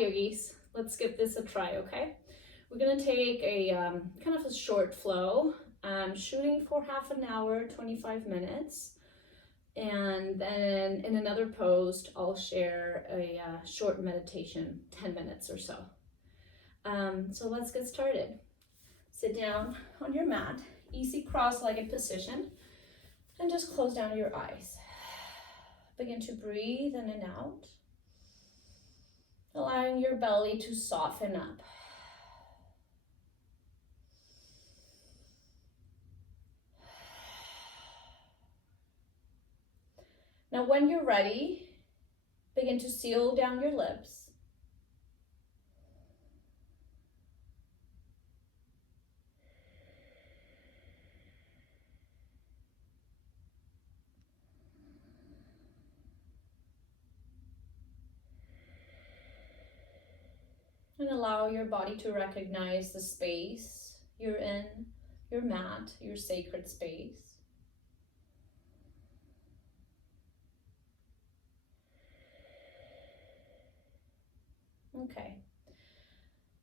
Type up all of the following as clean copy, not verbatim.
yogis. Let's give this a try, okay? We're gonna take a kind of a short flow, shooting for half an hour, 25 minutes. And then in another post, I'll share a short meditation, 10 minutes or so. So let's get started. Sit down on your mat, easy cross-legged position, and just close down your eyes. Begin to breathe in and out, allowing your belly to soften up. Now, when you're ready, begin to seal down your lips. And allow your body to recognize the space you're in, your mat, your sacred space. Okay.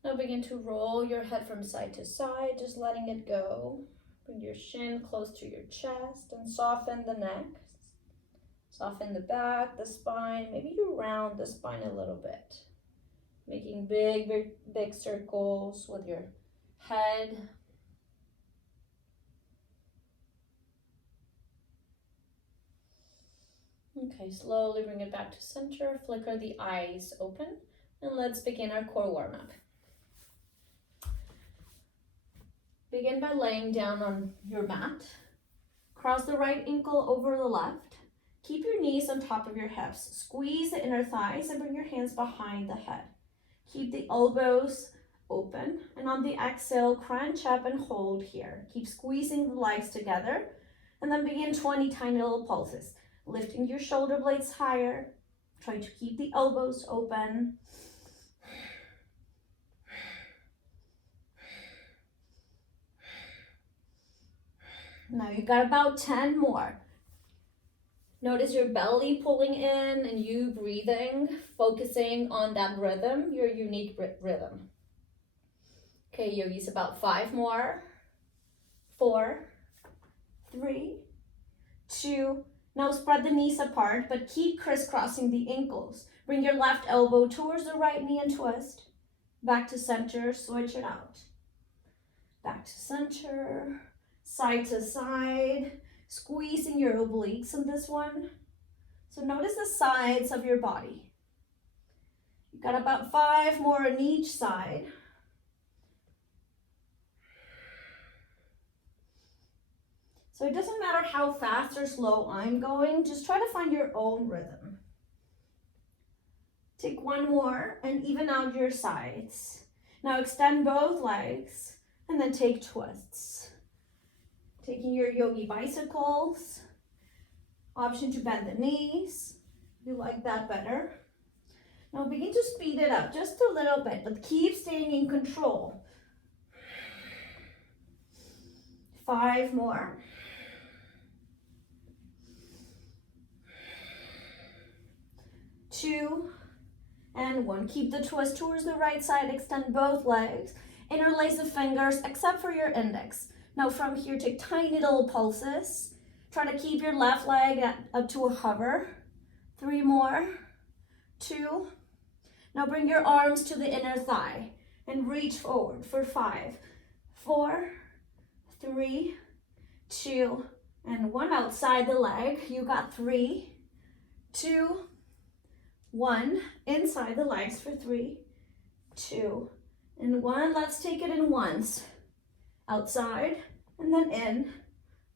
Now begin to roll your head from side to side, just letting it go. Bring your shin close to your chest and soften the neck. Soften the back, the spine. Maybe you round the spine a little bit. Making big circles with your head. Okay, slowly bring it back to center. Flicker the eyes open. And let's begin our core warm-up. Begin by laying down on your mat. Cross the right ankle over the left. Keep your knees on top of your hips. Squeeze the inner thighs and bring your hands behind the head. Keep the elbows open, and on the exhale, crunch up and hold here. Keep squeezing the legs together, and then begin 20 tiny little pulses. Lifting your shoulder blades higher. Try to keep the elbows open. Now you got about 10 more. Notice your belly pulling in and you breathing, focusing on that rhythm, your unique rhythm. Okay, yogis, about 5 more. 4, 3, 2. Now spread the knees apart, but keep crisscrossing the ankles. Bring your left elbow towards the right knee and twist. Back to center, switch it out. Back to center, side to side. Squeezing your obliques in this one. So notice the sides of your body. You've got about 5 more on each side. So it doesn't matter how fast or slow I'm going, just try to find your own rhythm. Take 1 more and even out your sides. Now extend both legs and then take twists. Taking your yogi bicycles, option to bend the knees, if you like that better. Now begin to speed it up just a little bit, but keep staying in control. 5 more. 2 and 1. Keep the twist towards the right side, extend both legs, interlace the fingers except for your index. Now from here, take tiny little pulses. Try to keep your left leg up to a hover. 3 more. 2. Now bring your arms to the inner thigh and reach forward for 5, 4, 3, 2, and 1. Outside the leg, you got 3, 2, 1. Inside the legs for 3, 2, and 1. Let's take it in once. Outside, and then in,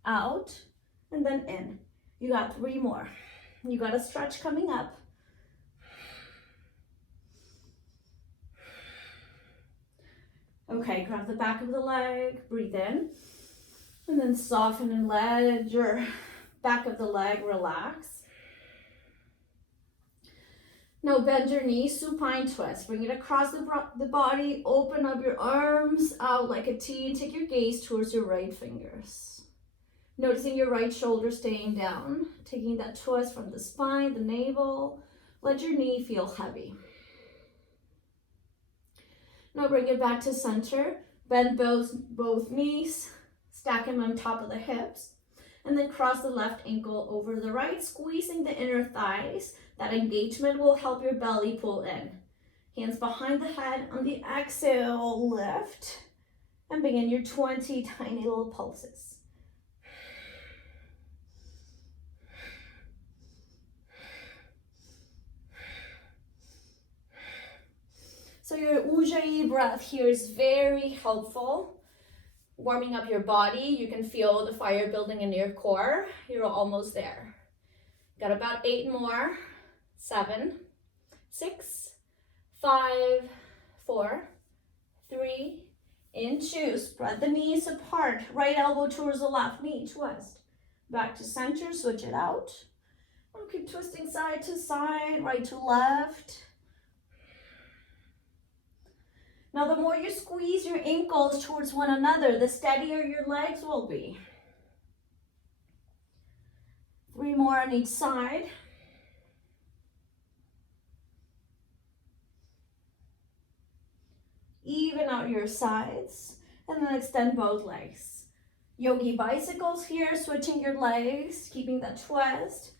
out, and then in. You got 3 more. You got a stretch coming up. Okay, grab the back of the leg, breathe in, and then soften and let your back of the leg relax. Now bend your knees, supine twist. Bring it across the body, open up your arms out like a T, and take your gaze towards your right fingers. Noticing your right shoulder staying down, taking that twist from the spine, the navel. Let your knee feel heavy. Now bring it back to center. Bend both knees, stack them on top of the hips, and then cross the left ankle over the right, squeezing the inner thighs. That engagement will help your belly pull in. Hands behind the head. On the exhale, lift, and begin your 20 tiny little pulses. So your Ujjayi breath here is very helpful. Warming up your body. You can feel the fire building in your core. You're almost there. Got about 8 more. 7, 6, 5, 4, 3, and 2. Spread the knees apart. Right elbow towards the left knee. Twist. Back to center. Switch it out. And keep twisting side to side, right to left. Now, the more you squeeze your ankles towards one another, the steadier your legs will be. 3 more on each side. Even out your sides, and then extend both legs. Yogi bicycles here, switching your legs, keeping that twist.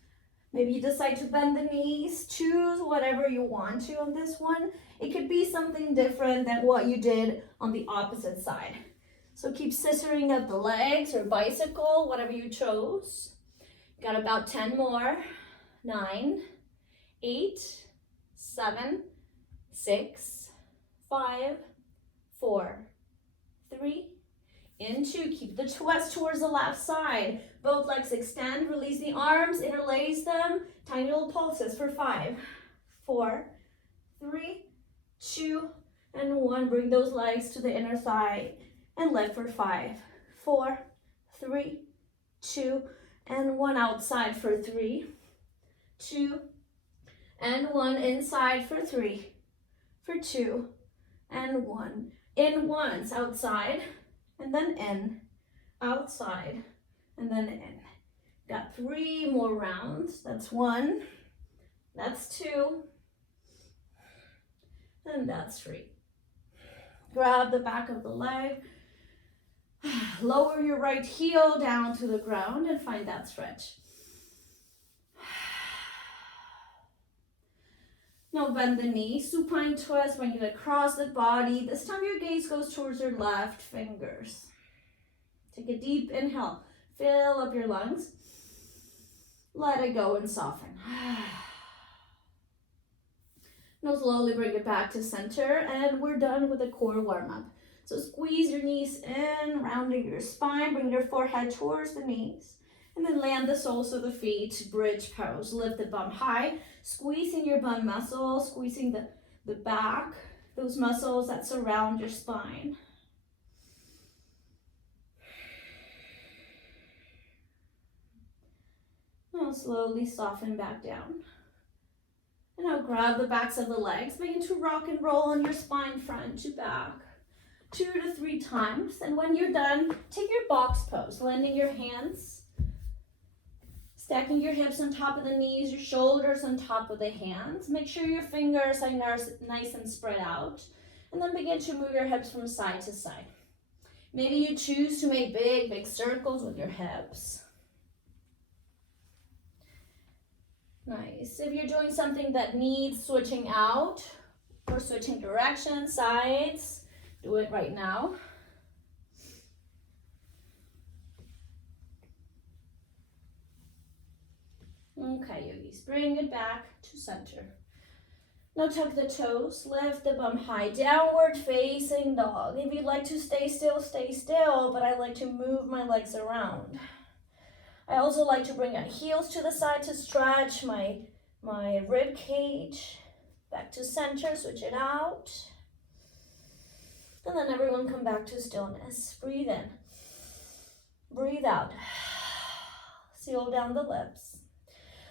Maybe you decide to bend the knees. Choose whatever you want to on this one. It could be something different than what you did on the opposite side. So keep scissoring up the legs or bicycle, whatever you chose. Got about 10 more. 9, 8, 7, 6, 5, 4, 3, and 2. Keep the twist towards the left side. Both legs extend, release the arms, interlace them. Tiny little pulses for 5, 4, 3, 2, and 1. Bring those legs to the inner thigh and lift for 5, 4, 3, 2, and 1. Outside for 3, 2, and 1. Inside for 3, for 2, and 1. In once, outside, and then in, outside, and then in. Got 3 more rounds. That's 1, that's 2, and that's 3. Grab the back of the leg, lower your right heel down to the ground and find that stretch. Now bend the knee, supine twist, bring it across the body. This time your gaze goes towards your left fingers. Take a deep inhale, fill up your lungs. Let it go and soften. Now slowly bring it back to center and we're done with the core warm-up. So squeeze your knees in, rounding your spine, bring your forehead towards the knees. And then land the soles of the feet, bridge pose. Lift the bum high, squeezing your bum muscles, squeezing the back, those muscles that surround your spine. Now slowly soften back down. And now grab the backs of the legs, begin to rock and roll on your spine front to back. 2 to 3 times. And when you're done, take your box pose, landing your hands, stacking your hips on top of the knees, your shoulders on top of the hands. Make sure your fingers are nice and spread out. And then begin to move your hips from side to side. Maybe you choose to make big circles with your hips. Nice. If you're doing something that needs switching out or switching directions, sides, do it right now. Okay, yogis, bring it back to center. Now tuck the toes, lift the bum high, downward facing dog. If you'd like to stay still, but I like to move my legs around. I also like to bring my heels to the side to stretch my rib cage. Back to center, switch it out. And then everyone come back to stillness. Breathe in, breathe out. Seal down the lips.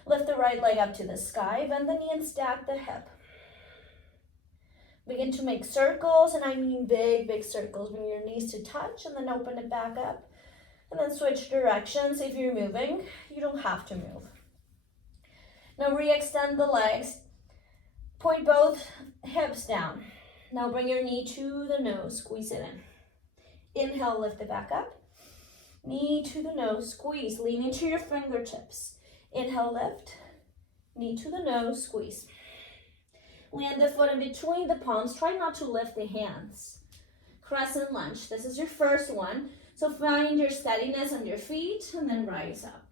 Lift the right leg up to the sky, bend the knee and stack the hip. Begin to make circles, and I mean big circles. Bring your knees to touch and then open it back up. And then switch directions. If you're moving, you don't have to move. Now re-extend the legs. Point both hips down. Now bring your knee to the nose, squeeze it in. Inhale, lift it back up. Knee to the nose, squeeze, lean into your fingertips. Inhale, lift. Knee to the nose, squeeze. Land the foot in between the palms. Try not to lift the hands. Crescent lunge. This is your first one. So find your steadiness on your feet and then rise up.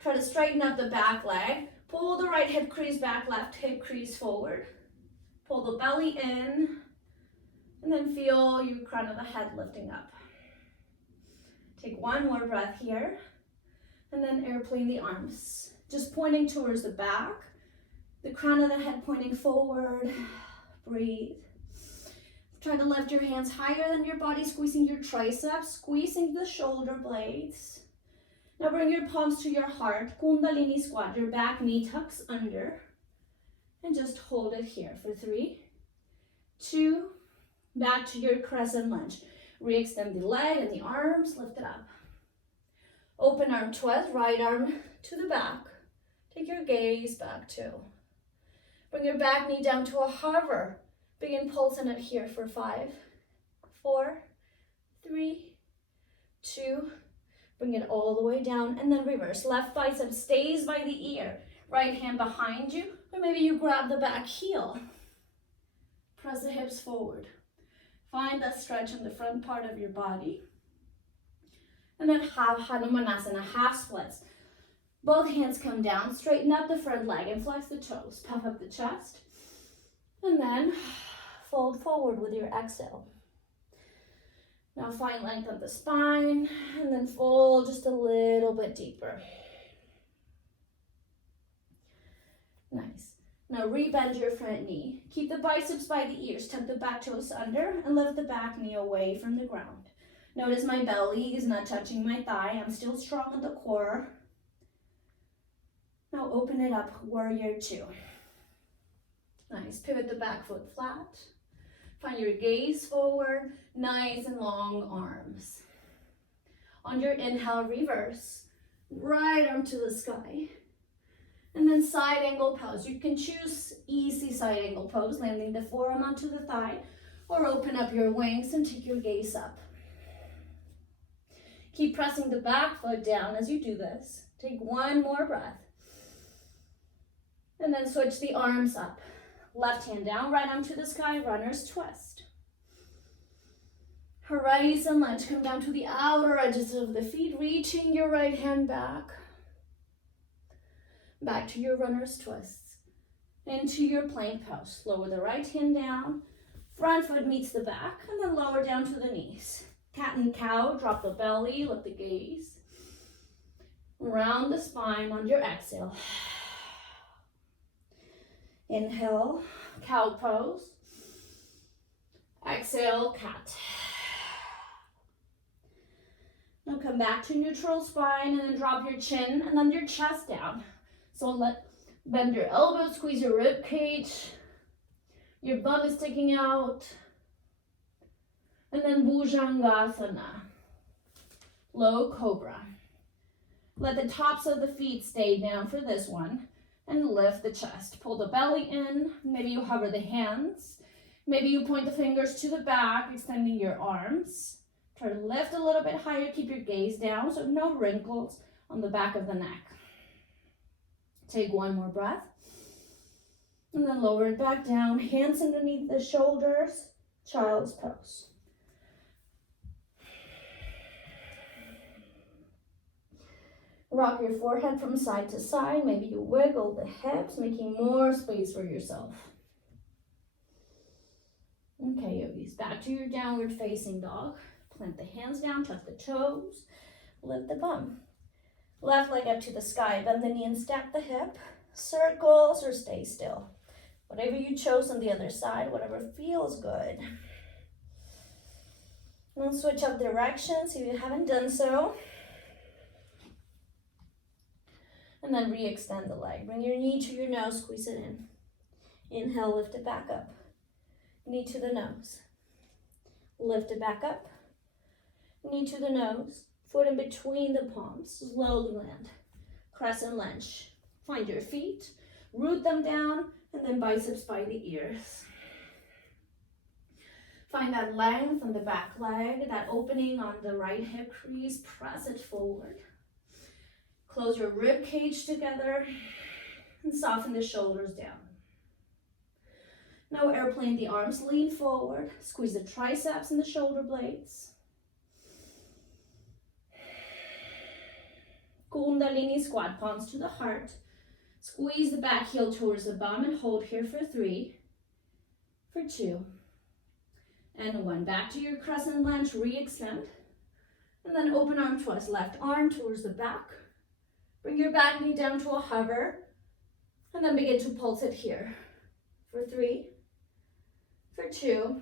Try to straighten up the back leg. Pull the right hip crease back, left hip crease forward. Pull the belly in. And then feel your crown of the head lifting up. Take one more breath here. And then airplane the arms. Just pointing towards the back. The crown of the head pointing forward. Breathe. Try to lift your hands higher than your body, squeezing your triceps, squeezing the shoulder blades. Now bring your palms to your heart. Kundalini squat. Your back knee tucks under. And just hold it here for 3, 2, back to your crescent lunge. Re-extend the leg and the arms, lift it up. Open arm twist, right arm to the back. Take your gaze back too. Bring your back knee down to a hover. Begin pulsing it here for 5, 4, 3, 2. Bring it all the way down and then reverse. Left bicep stays by the ear. Right hand behind you, or maybe you grab the back heel. Press the hips forward. Find that stretch in the front part of your body. And then half Hanumanasana, half splits. Both hands come down, straighten up the front leg and flex the toes. Puff up the chest. And then fold forward with your exhale. Now find length of the spine and then fold just a little bit deeper. Nice. Now rebend your front knee. Keep the biceps by the ears. Tuck the back toes under and lift the back knee away from the ground. Notice my belly is not touching my thigh. I'm still strong in the core. Now open it up, warrior 2. Nice. Pivot the back foot flat. Find your gaze forward. Nice and long arms. On your inhale, reverse. Right arm to the sky. And then side angle pose. You can choose easy side angle pose, landing the forearm onto the thigh, or open up your wings and take your gaze up. Keep pressing the back foot down as you do this. Take one more breath. And then switch the arms up. Left hand down, right arm to the sky, runner's twist. Horizon lunge, come down to the outer edges of the feet, reaching your right hand back. Back to your runner's twists. Into your plank pose. Lower the right hand down, front foot meets the back, and then lower down to the knees. Cat and cow, drop the belly, lift the gaze. Round the spine on your exhale. Inhale, cow pose. Exhale, cat. Now come back to neutral spine and then drop your chin and then your chest down. So bend your elbows, squeeze your rib cage. Your bum is sticking out. And then Bhujangasana, low cobra. Let the tops of the feet stay down for this one. And lift the chest. Pull the belly in. Maybe you hover the hands. Maybe you point the fingers to the back, extending your arms. Try to lift a little bit higher. Keep your gaze down, so no wrinkles on the back of the neck. Take one more breath. And then lower it back down. Hands underneath the shoulders. Child's pose. Rock your forehead from side to side. Maybe you wiggle the hips, making more space for yourself. Okay, yogis, back to your downward facing dog. Plant the hands down, tuck the toes, lift the bum. Left leg up to the sky, bend the knee and stack the hip. Circles or stay still. Whatever you chose on the other side, whatever feels good. Now switch up directions if you haven't done so. And then re-extend the leg. Bring your knee to your nose, squeeze it in. Inhale, lift it back up. Knee to the nose. Lift it back up. Knee to the nose. Foot in between the palms. Slowly land. Crescent lunge. Find your feet. Root them down. And then biceps by the ears. Find that length on the back leg, that opening on the right hip crease, press it forward. Close your rib cage together and soften the shoulders down. Now airplane the arms, lean forward, squeeze the triceps and the shoulder blades. Kundalini squat, palms to the heart. Squeeze the back heel towards the bum and hold here for 3, for 2, and 1. Back to your crescent lunge, re-extend. And then open arm twist, left arm towards the back. Bring your back knee down to a hover. And then begin to pulse it here. For 3, for 2,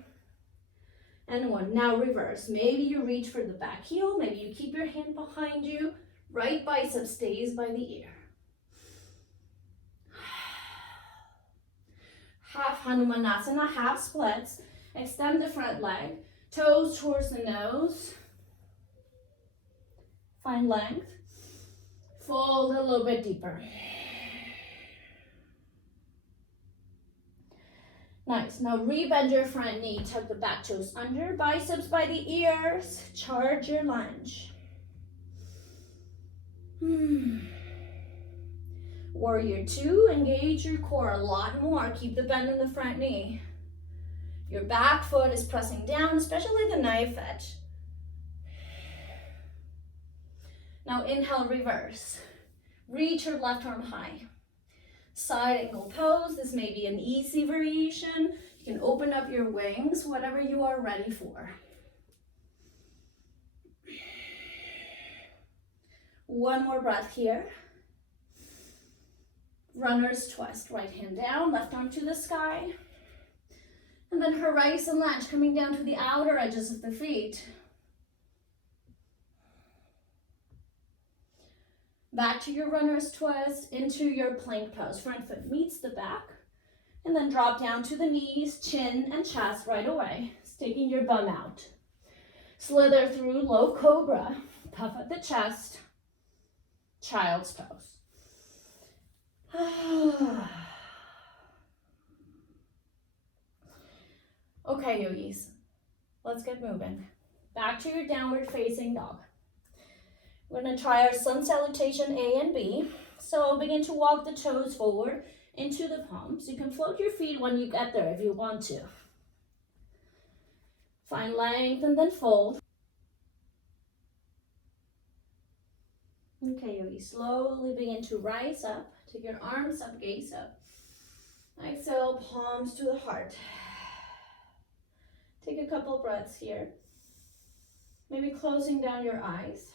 and 1. Now reverse. Maybe you reach for the back heel. Maybe you keep your hand behind you. Right bicep stays by the ear. Half Hanumanasana, half splits. Extend the front leg. Toes towards the nose. Find length. Fold a little bit deeper. Nice. Now rebend your front knee. Tuck the back toes under. Biceps by the ears. Charge your lunge. Warrior 2, engage your core a lot more. Keep the bend in the front knee. Your back foot is pressing down, especially the knife edge. Now inhale, reverse. Reach your left arm high. Side angle pose. This may be an easy variation. You can open up your wings, whatever you are ready for. One more breath here. Runner's twist, right hand down, left arm to the sky. And then horizon lunge, coming down to the outer edges of the feet. Back to your runner's twist, into your plank pose. Front foot meets the back. And then drop down to the knees, chin and chest right away. Sticking your bum out. Slither through low cobra. Puff at the chest. Child's pose. Okay, yogis, let's get moving. Back to your downward facing dog. We're gonna try our sun salutation A and B. So begin to walk the toes forward into the palms. You can float your feet when you get there if you want to. Find length and then fold. Okay, yogi, slowly begin to rise up. Take your arms up, gaze up. Exhale, palms to the heart. Take a couple breaths here. Maybe closing down your eyes.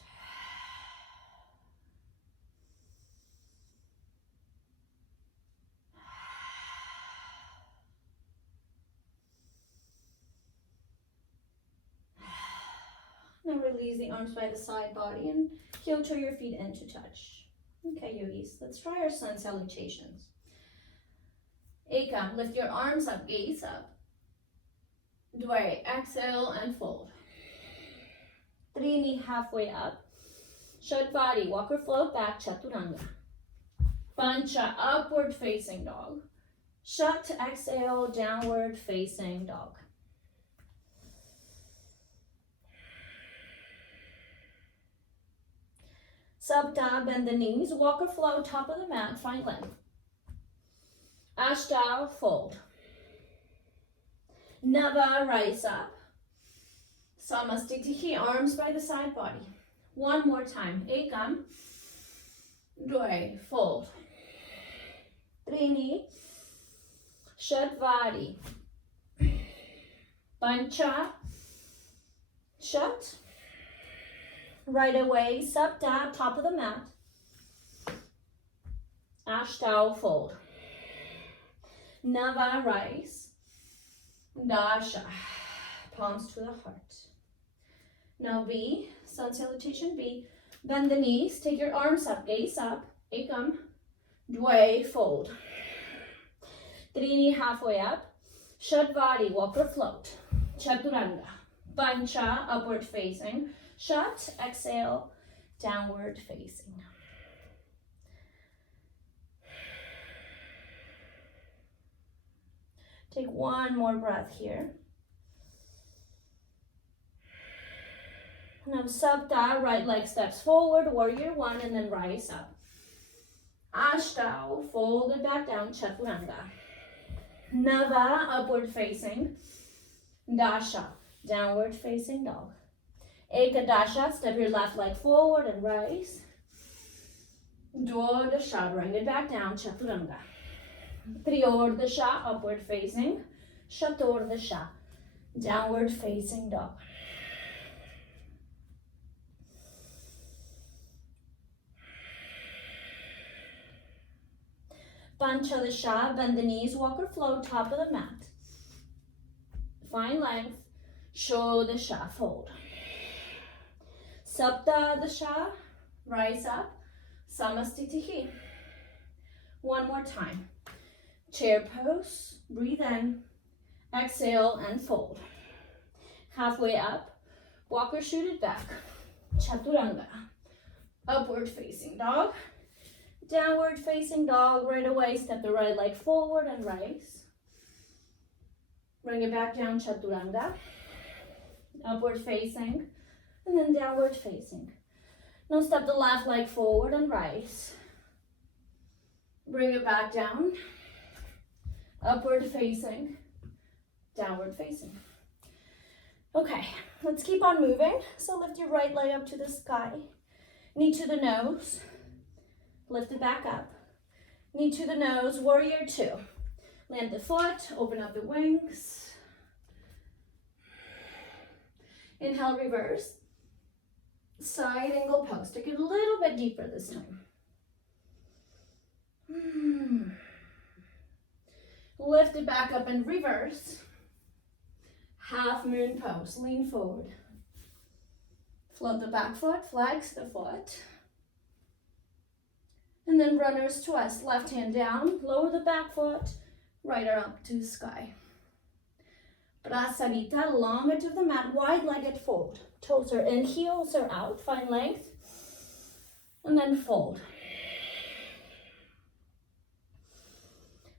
Now release the arms by the side body and heel toe your feet in to touch. Okay, yogis, let's try our sun salutations. Ekam, lift your arms up, gaze up. Dvai, exhale and fold. Trini, halfway up. Shatvari, walk or float back, chaturanga. Pancha, upward facing dog. Shat, exhale, downward facing dog. Sapta, bend the knees, walk or float, top of the mat, find length. Ashta, fold. Nava, rise up. Samastitihi, arms by the side body. One more time. Ekam, dvai, fold. Trini, shatvari. Pancha, shat. Right away, sapta, top of the mat. Ashtau, fold. Nava, rise. Dasha, palms to the heart. Now B, sun salutation B. Bend the knees, take your arms up, gaze up. Ekam, dvai, fold. Trini, halfway up. Shatvari, walk or float. Chaturanga. Pancha, upward facing. Shat, exhale, downward facing. Take one more breath here. Now Sapta, right leg steps forward, warrior one, and then rise up. Ashtau, fold it back down, Chaturanga. Nava, upward facing. Dasha, downward facing dog. Ekadasha, step your left leg forward and rise. Dvadasha, bring it back down, Chaturanga. Triyordasha, upward facing. Shatordasha, downward facing dog. Panchadasha, bend the knees, walk or float, top of the mat. Find length. Shodasha, fold. Saptadasha, rise up. Samastitihi. One more time. Chair pose, breathe in, exhale and fold. Halfway up, walk or shoot it back. Chaturanga. Upward facing dog. Downward facing dog, right away, step the right leg forward and rise. Bring it back down, Chaturanga. Upward facing, and then downward facing. Now step the left leg forward and rise. Bring it back down. Upward facing, downward facing. Okay, let's keep on moving. So lift your right leg up to the sky. Knee to the nose. Lift it back up. Knee to the nose, warrior two. Land the foot, open up the wings. Inhale, reverse. Side angle pose. Take it a little bit deeper this time. Lift it back up and reverse. Half moon pose. Lean forward. Float the back foot, flex the foot. And then runner's twist. Left hand down, lower the back foot, right arm up to the sky. Prasarita, long edge of the mat, wide-legged fold. Toes are in, heels are out, find length. And then fold.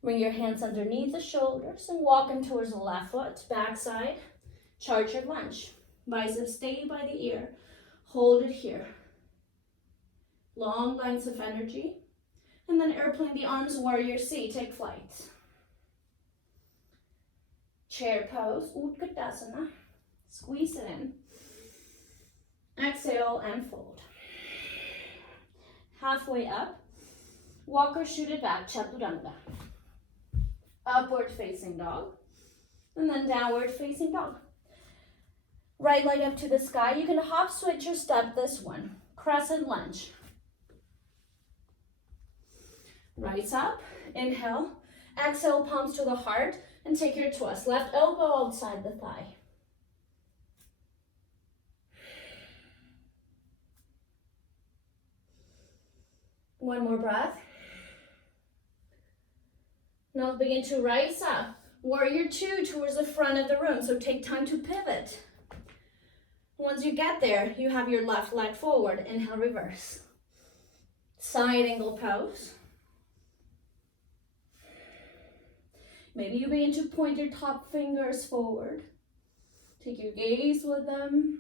Bring your hands underneath the shoulders and walk them towards the left foot, backside. Charge your lunge. Biceps stay by the ear. Hold it here. Long lines of energy. And then airplane the arms, warrior C, take flight. Chair pose, Utkatasana. Squeeze it in. Exhale and fold. Halfway up. Walk or shoot it back, Chaturanga. Upward facing dog. And then downward facing dog. Right leg up to the sky. You can hop switch or step this one. Crescent lunge. Rise up, inhale, exhale, palms to the heart, and take your twist. Left elbow outside the thigh. One more breath. Now begin to rise up. Warrior two towards the front of the room, so take time to pivot. Once you get there, you have your left leg forward. Inhale, reverse. Side angle pose. Maybe you begin to point your top fingers forward. Take your gaze with them.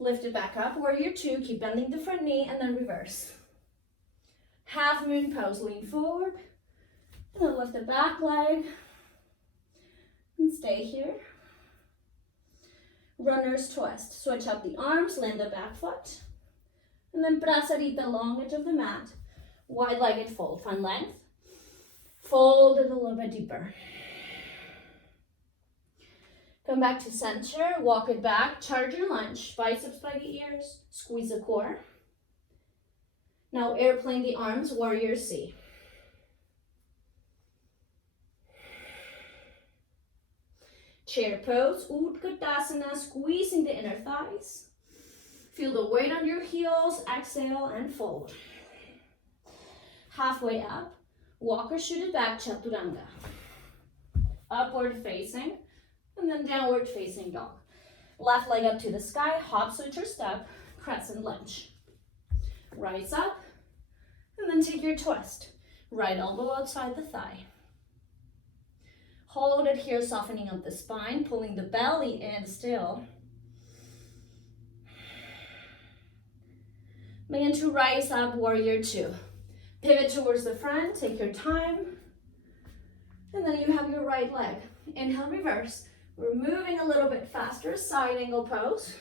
Lift it back up. Warrior two, keep bending the front knee and then reverse. Half moon pose, lean forward. And then lift the back leg. And stay here. Runner's twist. Switch up the arms, land the back foot. And then prasarita, long edge of the mat. Wide-legged fold, find length. Fold it a little bit deeper. Come back to center, walk it back, charge your lunge, biceps by the ears, squeeze the core. Now airplane the arms, warrior C. Chair pose, Utkatasana, squeezing the inner thighs. Feel the weight on your heels, exhale and fold. Halfway up. Walk or shoot it back, Chaturanga. Upward facing, and then downward facing dog. Left leg up to the sky, hop, switch or step, crescent lunge. Rise up, and then take your twist. Right elbow outside the thigh. Hold it here, softening up the spine, pulling the belly in still. Begin to rise up, warrior two. Pivot towards the front, take your time. And then you have your right leg. Inhale, reverse. We're moving a little bit faster, side angle pose.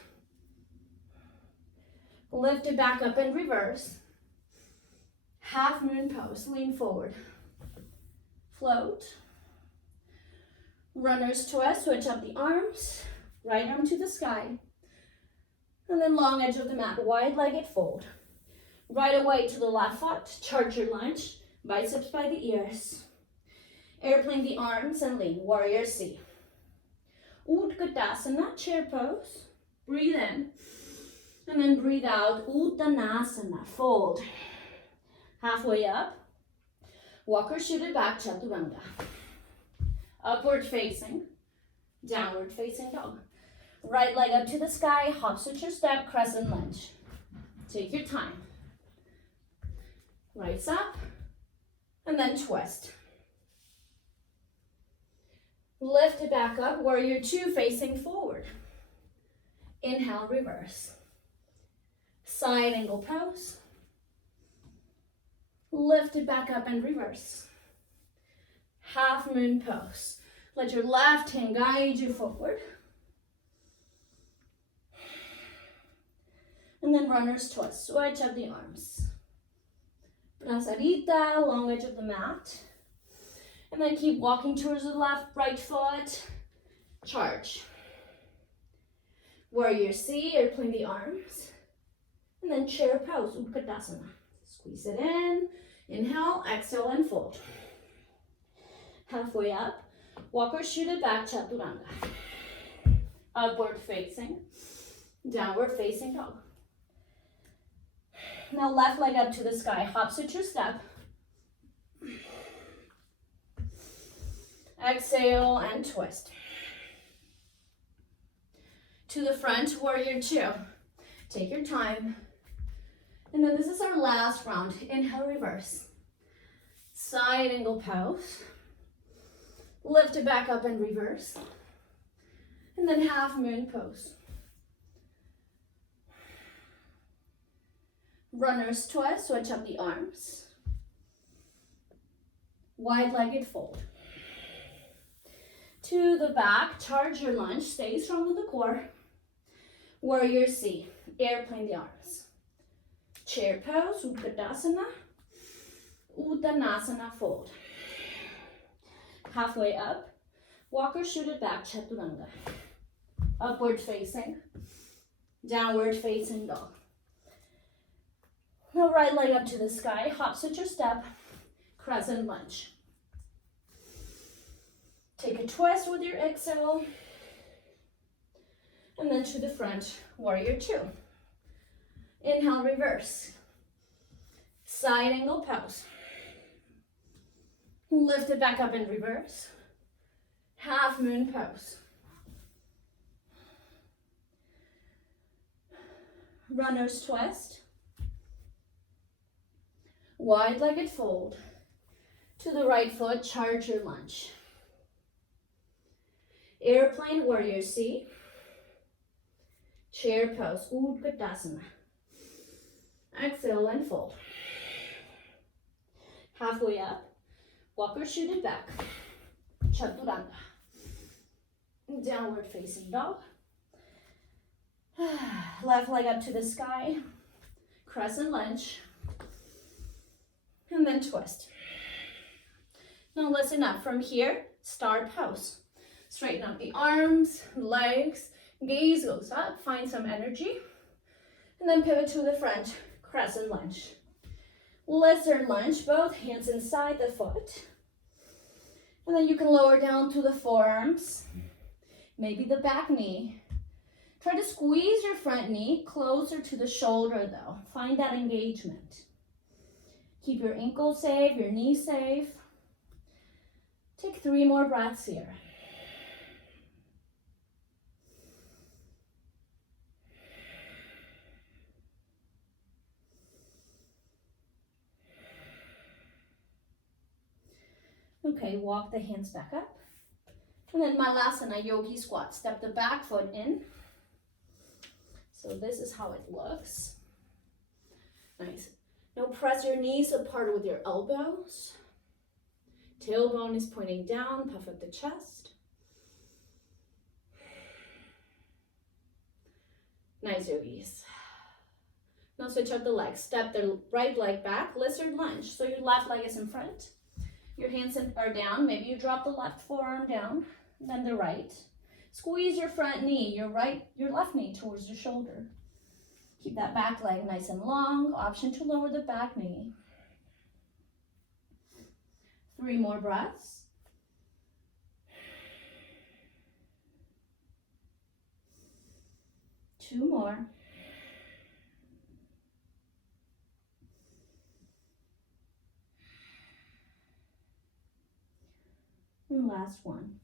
Lift it back up and reverse. Half moon pose, lean forward. Float. Runner's twist, switch up the arms. Right arm to the sky. And then long edge of the mat, wide-legged fold. Right away to the left foot, charge your lunge, biceps by the ears. Airplane the arms and lean, warrior C. Utkatasana, chair pose. Breathe in. And then breathe out, Uttanasana, fold. Halfway up, walk or shoot it back, chaturanga. Upward facing, downward facing dog. Right leg up to the sky, hop switch or step, crescent lunge. Take your time. Right up, and then twist. Lift it back up, warrior two facing forward. Inhale, reverse. Side angle pose. Lift it back up and reverse. Half moon pose. Let your left hand guide you forward. And then runner's twist, switch up the arms. Brasarita, long edge of the mat. And then keep walking towards the left, right foot. Charge. Warrior C, airplane the arms. And then chair pose, Utkatasana. Squeeze it in. Inhale, exhale, and fold. Halfway up, walk or shoot it back, chaturanga. Upward facing, downward facing dog. Now left leg up to the sky, hop switch or step. Exhale and twist. To the front, warrior two. Take your time. And then this is our last round. Inhale, reverse. Side angle pose. Lift it back up and reverse. And then half moon pose. Runner's twist, switch up the arms. Wide-legged fold. To the back, charge your lunge, stay strong with the core. Warrior C, airplane the arms. Chair pose, Utkatasana. Uttanasana, fold. Halfway up, walk or shoot it back, chaturanga. Upward facing, downward facing dog. Now right leg up to the sky, hop switch or step, crescent lunge. Take a twist with your exhale, and then to the front, warrior two. Inhale, reverse. Side angle pose. Lift it back up and reverse. Half moon pose. Runner's twist. Wide-legged fold. To the right foot, charge your lunge. Airplane, warrior C. Chair pose, Utkatasana. Exhale and fold. Halfway up, walk or shoot it back. Chaturanga. Downward facing dog. Left leg up to the sky. Crescent lunge. And then twist. Now listen up. From here, start pose. Straighten up the arms, legs, gaze goes up, find some energy. And then pivot to the front, crescent lunge. Lizard lunge, both hands inside the foot. And then you can lower down to the forearms, maybe the back knee. Try to squeeze your front knee closer to the shoulder though. Find that engagement. Keep your ankle safe, your knee safe. Take 3 more breaths here. Okay, walk the hands back up. And then Malasana, yogi squat. Step the back foot in. So this is how it looks. Nice. Now press your knees apart with your elbows. Tailbone is pointing down, puff up the chest. Nice, yogis. Now switch up the legs. Step the right leg back, lizard lunge. So your left leg is in front. Your hands are down. Maybe you drop the left forearm down, then the right. Squeeze your front knee, your left knee towards your shoulder. Keep that back leg nice and long. Option to lower the back knee. 3 more breaths. Two more. And last one.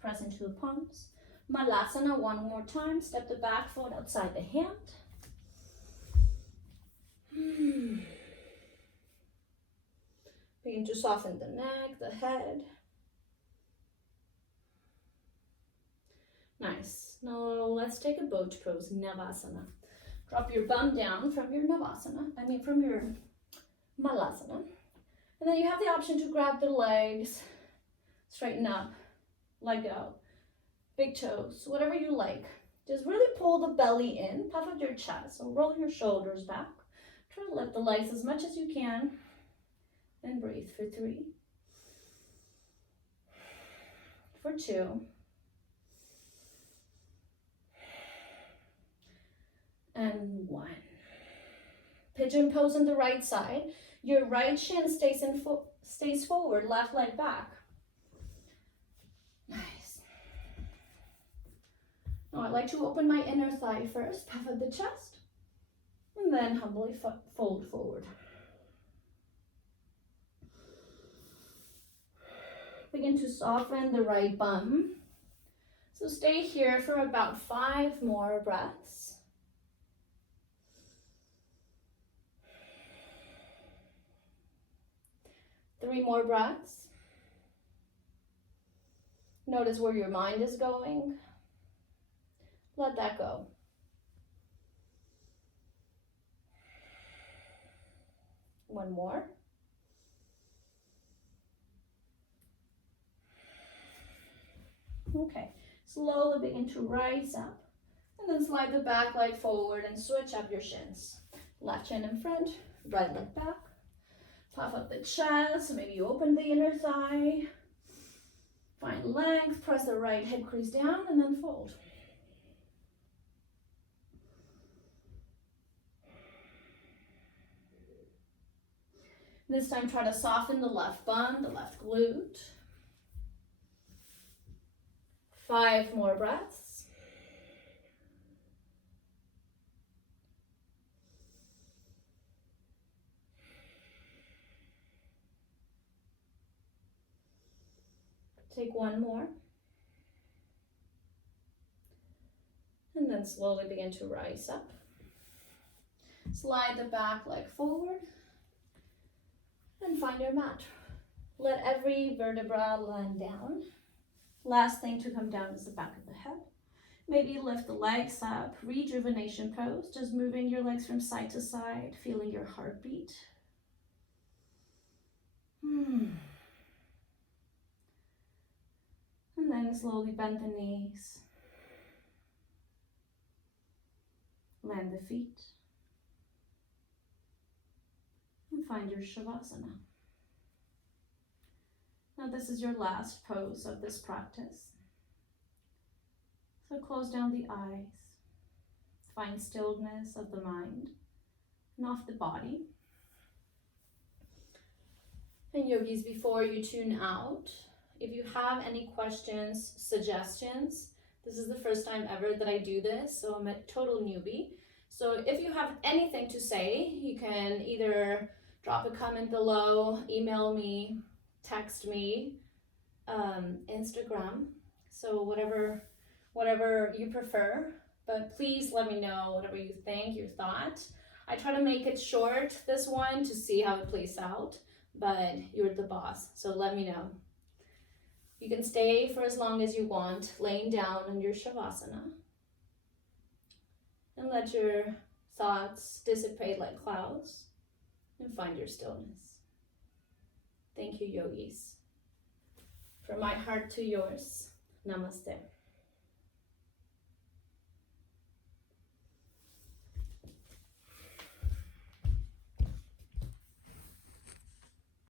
Press into the palms. Malasana, one more time. Step the back foot outside the hand. Begin to soften the neck, the head. Nice. Now let's take a boat pose, Navasana. Drop your bum down from your from your Malasana. And then you have the option to grab the legs, straighten up, leg out, big toes, whatever you like. Just really pull the belly in, puff up your chest. So roll your shoulders back. Try to lift the legs as much as you can. And breathe for 3. For 2. And 1. Pigeon pose on the right side. Your right shin stays forward, left leg back. Nice. Now I'd like to open my inner thigh first, puff up the chest, and then humbly fold forward. Begin to soften the right bum. So stay here for about 5 more breaths. Three more breaths. Notice where your mind is going. Let that go. One more. Okay, slowly begin to rise up and then slide the back leg forward and switch up your shins. Left shin in front, right leg back. Puff up the chest, maybe you open the inner thigh. Find length, press the right hip crease down and then fold. This time try to soften the left bum, the left glute. 5 more breaths. Take 1 more. And then slowly begin to rise up. Slide the back leg forward and find your mat. Let every vertebra land down. Last thing to come down is the back of the head. Maybe lift the legs up, rejuvenation pose, just moving your legs from side to side, feeling your heartbeat. And then slowly bend the knees. Land the feet. And find your Savasana. Now this is your last pose of this practice. So close down the eyes. Find stillness of the mind and of the body. And yogis, before you tune out, if you have any questions, suggestions, this is the first time ever that I do this, so I'm a total newbie. So if you have anything to say, you can either drop a comment below, email me, text me, Instagram, so whatever you prefer, but please let me know whatever you think, your thought. I try to make it short, this one, to see how it plays out, but you're the boss, so let me know. You can stay for as long as you want, laying down in your Savasana. And let your thoughts dissipate like clouds and find your stillness. Thank you, yogis. From my heart to yours, namaste.